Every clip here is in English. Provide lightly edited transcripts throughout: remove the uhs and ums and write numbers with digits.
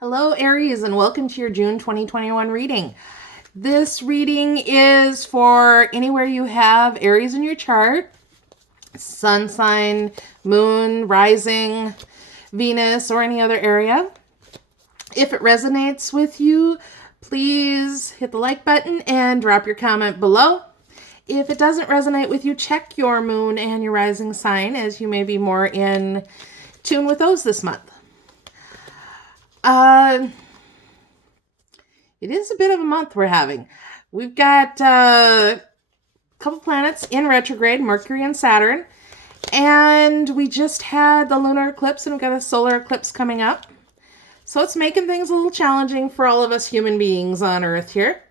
Hello, Aries, and welcome to your June 2021 reading. This reading is for anywhere you have Aries in your chart, sun sign, moon, rising, Venus, or any other area. If it resonates with you, please hit the like button and drop your comment below. If it doesn't resonate with you, check your moon and your rising sign, as you may be more in tune with those this month. It is a bit of a month we're having. We've got a couple planets in retrograde, Mercury and Saturn, and we just had the lunar eclipse, and we've got a solar eclipse coming up. So it's making things a little challenging for all of us human beings on Earth here.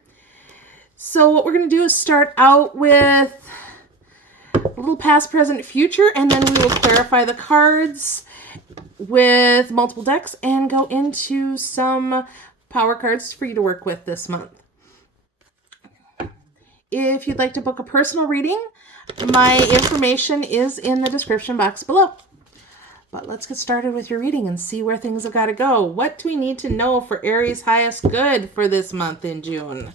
So what we're going to do is start out with a little past, present, future, and then we will clarify the cards with multiple decks and go into some power cards for you to work with this month. If you'd like to book a personal reading, my information is in the description box below. But let's get started with your reading and see where things have got to go. What do we need to know for Aries' highest good for this month in June?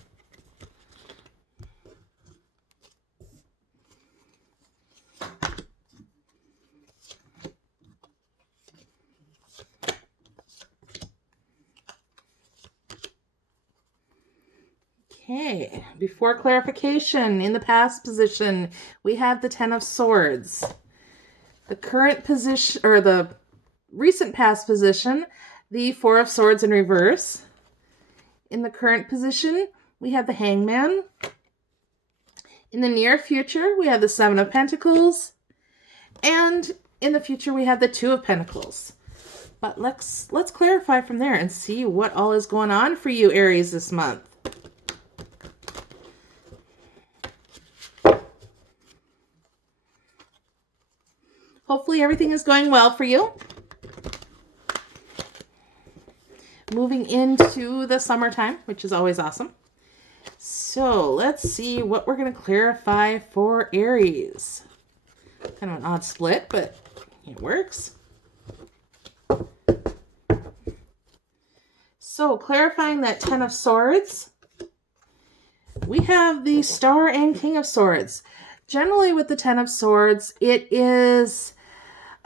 Okay, before clarification, in the past position, we have the Ten of Swords. The current position, or the recent past position, the Four of Swords in reverse. In the current position, we have the Hangman. In the near future, we have the Seven of Pentacles. And in the future, we have the Two of Pentacles. But let's clarify from there and see what all is going on for you, Aries, this month. Hopefully everything is going well for you. Moving into the summertime, which is always awesome. So let's see what we're going to clarify for Aries. Kind of an odd split, but it works. So clarifying that Ten of Swords, we have the Star and King of Swords. Generally with the Ten of Swords, it is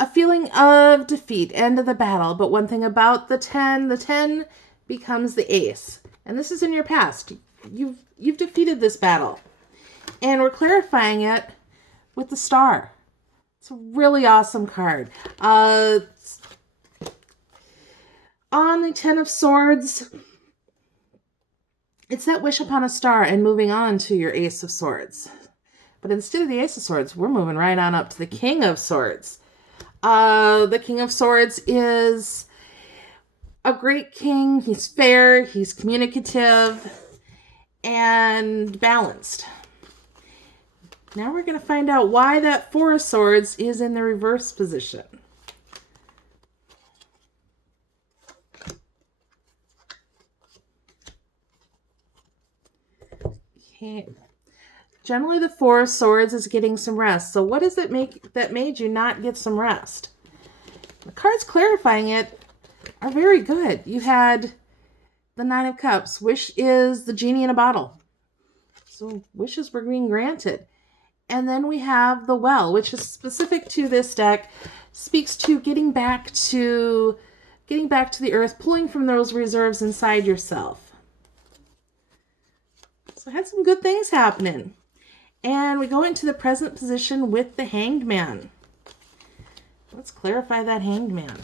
a feeling of defeat, end of the battle. But one thing about the 10 becomes the ace. And this is in your past. You've defeated this battle. And we're clarifying it with the Star. It's a really awesome card. On the Ten of Swords, it's that wish upon a star and moving on to your Ace of Swords. But instead of the Ace of Swords, we're moving right on up to the King of Swords. The King of Swords is a great king. He's fair, he's communicative, and balanced. Now we're going to find out why that Four of Swords is in the reverse position. Okay. Generally, the Four of Swords is getting some rest. So what does it make that made you not get some rest? The cards clarifying it are very good. You had the Nine of Cups. Wish is the genie in a bottle. So wishes were being granted. And then we have the Well, which is specific to this deck, speaks to getting back to the earth, pulling from those reserves inside yourself. So I had some good things happening. And we go into the present position with the Hanged Man. Let's clarify that Hanged Man.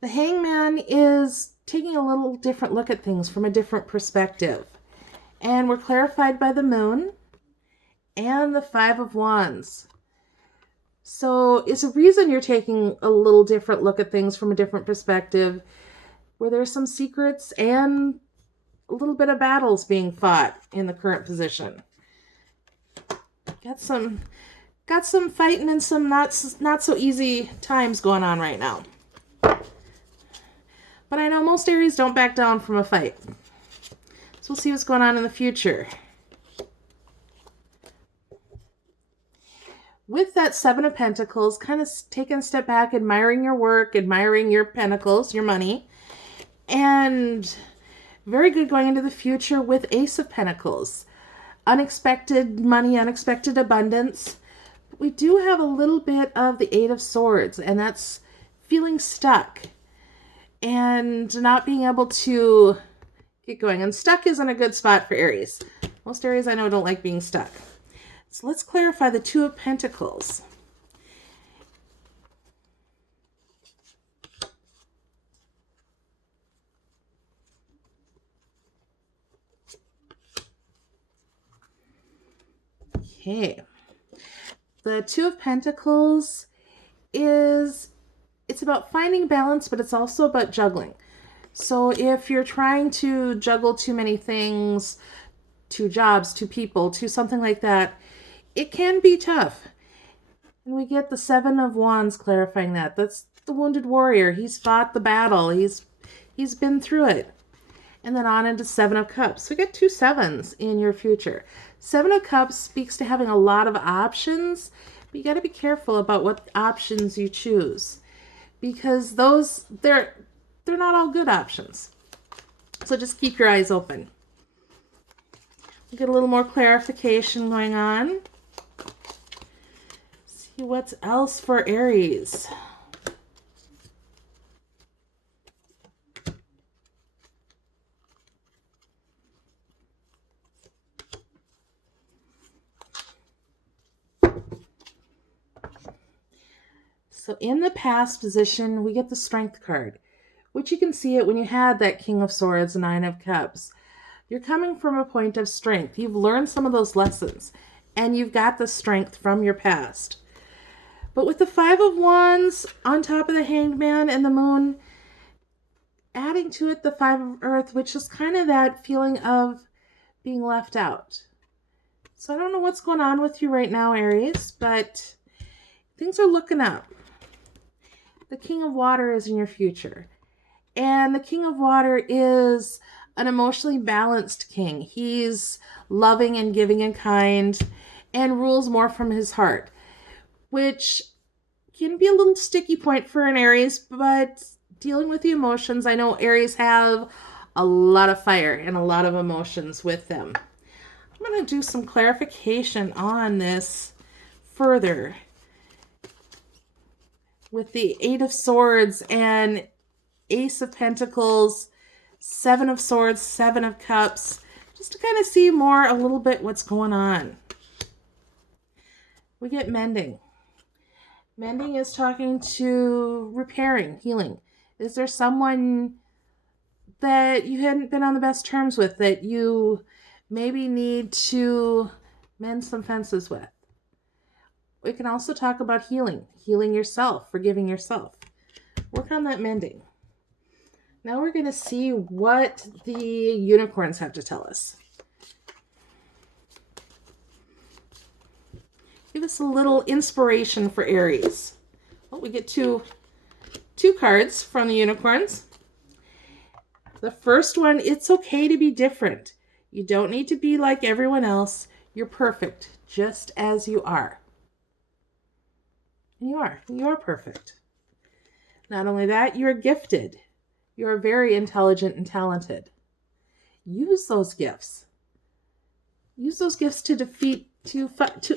The Hangman is taking a little different look at things from a different perspective. And we're clarified by the Moon and the Five of Wands. So it's a reason you're taking a little different look at things from a different perspective, where there's some secrets and a little bit of battles being fought in the current position. Got some fighting and some not so easy times going on right now. But I know most Aries don't back down from a fight. So we'll see what's going on in the future. with that Seven of Pentacles, kind of taking a step back, admiring your work, admiring your pentacles, your money, and very good going into the future with Ace of Pentacles. Unexpected money, unexpected abundance. We do have a little bit of the Eight of Swords, and that's feeling stuck and not being able to get going. And stuck isn't a good spot for Aries. Most Aries I know don't like being stuck. So let's clarify the Two of Pentacles. Okay. The Two of Pentacles it's about finding balance, but it's also about juggling. So if you're trying to juggle too many things, two jobs, two people, to something like that, it can be tough. And we get the Seven of Wands clarifying that. That's the wounded warrior. He's fought the battle. He's been through it. And then on into Seven of Cups. So we get two sevens in your future. Seven of Cups speaks to having a lot of options, but you got to be careful about what options you choose, because those they're not all good options. So just keep your eyes open. We get a little more clarification going on. See what's else for Aries. So in the past position, we get the Strength card, which you can see it when you had that King of Swords, Nine of Cups. You're coming from a point of strength. You've learned some of those lessons, and you've got the strength from your past. But with the Five of Wands on top of the Hanged Man and the Moon, adding to it the Five of Earth, which is kind of that feeling of being left out. So I don't know what's going on with you right now, Aries, but things are looking up. The King of Water is in your future. And the King of Water is an emotionally balanced king. He's loving and giving and kind and rules more from his heart, which can be a little sticky point for an Aries, but dealing with the emotions, I know Aries have a lot of fire and a lot of emotions with them. I'm going to do some clarification on this further with the Eight of Swords and Ace of Pentacles, Seven of Swords, Seven of Cups, just to kind of see more a little bit what's going on. We get mending. Mending is talking to repairing, healing. Is there someone that you hadn't been on the best terms with that you maybe need to mend some fences with? We can also talk about healing yourself, forgiving yourself. Work on that mending. Now we're going to see what the unicorns have to tell us. Give us a little inspiration for Aries. Well, we get two cards from the unicorns. The first one, it's okay to be different. You don't need to be like everyone else. You're perfect just as you are. And you are perfect. Not only that, you're gifted. You're very intelligent and talented. Use those gifts. Use those gifts to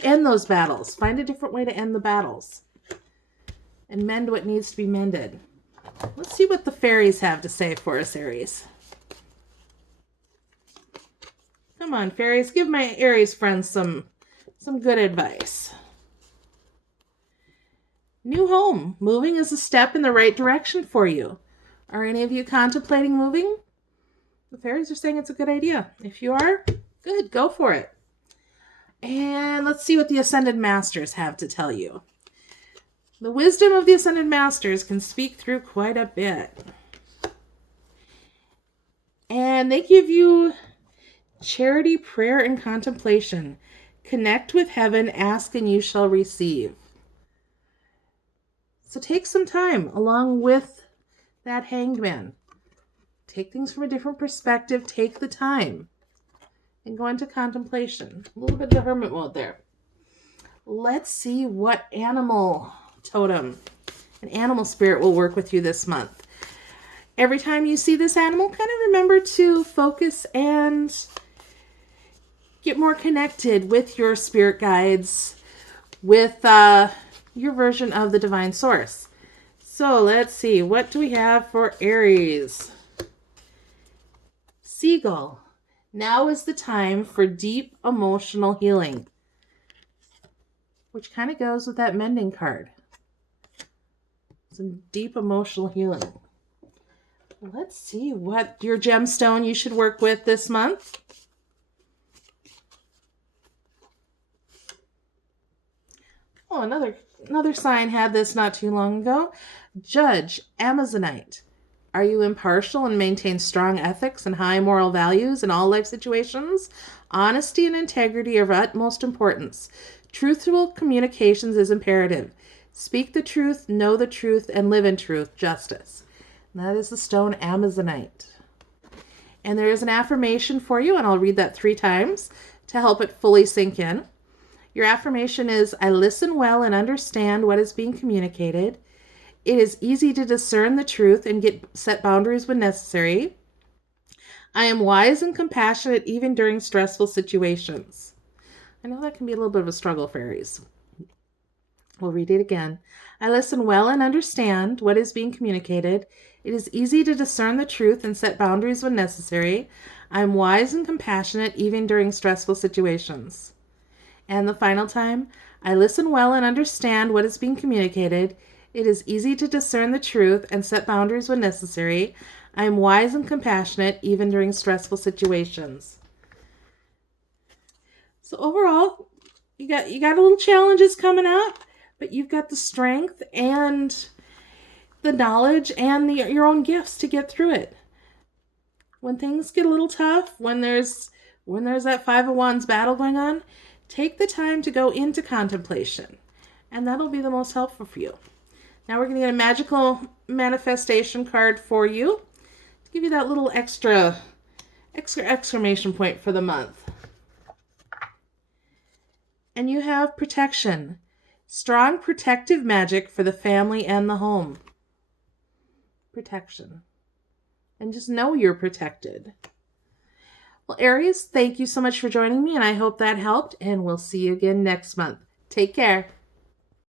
end those battles. Find a different way to end the battles. And mend what needs to be mended. Let's see what the fairies have to say for us, Aries. Come on, fairies, give my Aries friends some good advice. New home. Moving is a step in the right direction for you. Are any of you contemplating moving? The fairies are saying it's a good idea. If you are, good, go for it. And let's see what the Ascended Masters have to tell you. The wisdom of the Ascended Masters can speak through quite a bit. And they give you charity, prayer, and contemplation. Connect with heaven, ask and you shall receive. So take some time along with that Hanged Man. Take things from a different perspective. Take the time and go into contemplation. A little bit of the hermit mode there. Let's see what animal totem, an animal spirit will work with you this month. Every time you see this animal, kind of remember to focus and get more connected with your spirit guides, with your version of the divine source. So let's see, what do we have for Aries? Seagull. Now is the time for deep emotional healing, which kind of goes with that mending card. Some deep emotional healing. Let's see what your gemstone you should work with this month. Oh, another sign had this not too long ago. Judge, Amazonite. Are you impartial and maintain strong ethics and high moral values in all life situations? Honesty and integrity are of utmost importance. Truthful communications is imperative. Speak the truth, know the truth, and live in truth, justice. And that is the stone Amazonite. And there is an affirmation for you, and I'll read that 3 times to help it fully sink in. Your affirmation is, I listen well and understand what is being communicated. It is easy to discern the truth and set boundaries when necessary. I am wise and compassionate even during stressful situations. I know that can be a little bit of a struggle for Aries. We'll read it again. I listen well and understand what is being communicated. It is easy to discern the truth and set boundaries when necessary. I am wise and compassionate even during stressful situations. And the final time, I listen well and understand what is being communicated. It is easy to discern the truth and set boundaries when necessary. I am wise and compassionate even during stressful situations. So overall, you got a little challenges coming up, but you've got the strength and the knowledge and your own gifts to get through it. When things get a little tough, when there's that 5 of Wands battle going on, take the time to go into contemplation, and that'll be the most helpful for you. Now we're going to get a magical manifestation card for you to give you that little extra exclamation point for the month. And you have protection. Strong protective magic for the family and the home. Protection. And just know you're protected. Well, Aries, thank you so much for joining me, and I hope that helped, and we'll see you again next month. Take care.